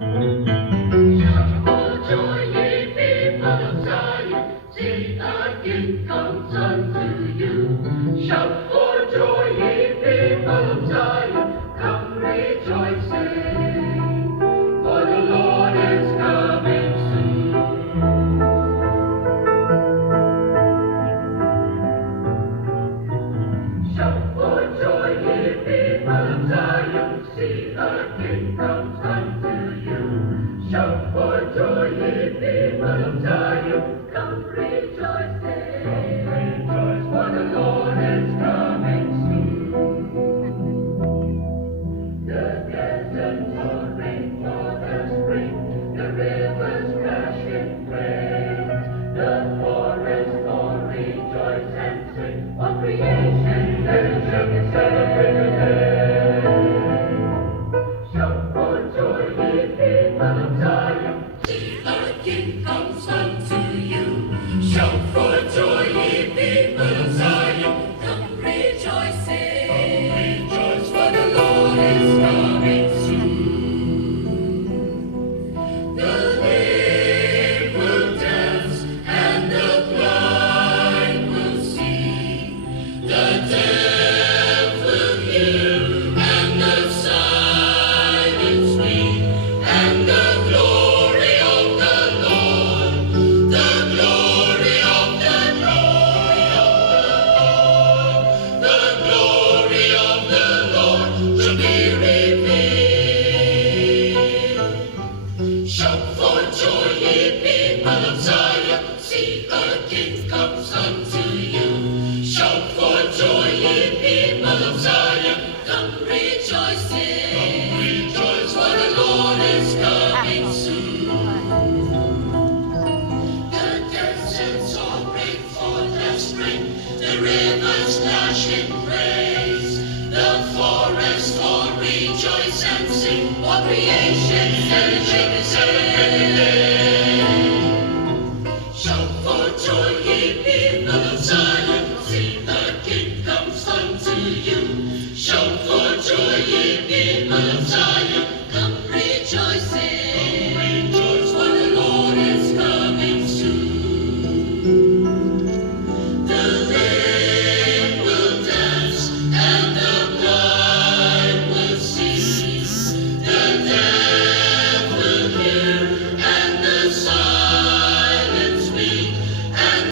Shout for joy, ye people of Zion, see the King comes unto you. Shout for joy, ye people of Zion, come rejoicing, for the Lord is coming soon. Shout for joy, ye people of Zion, see the King comes unto you. Shout for joy, ye people of Zion, come rejoicing, for the Lord is coming soon. The deserts are rain for the spring, the rivers crash in praise, the forests all rejoice and sing, all creation celebrate today. Shout for joy, ye people of Zion, see the King comes unto you. Shout for joy, ye people of Zion, come rejoicing, for the Lord is coming soon. The lame will dance and the blind will see, the deaf will hear and the silent speak, and the glory of the Lord, the glory of the Lord, the glory of the Lord shall be revealed. Shout for joy, ye people of Zion, see the King comes unto you. Shout for joy, ye people of Zion, come rejoicing, for the Lord is coming soon. The deserts all break for the spring, the rivers lash in praise, the forests all rejoice and sing, all creation celebrate today. Shout for joy, ye people of Zion, see the King comes unto you. Shout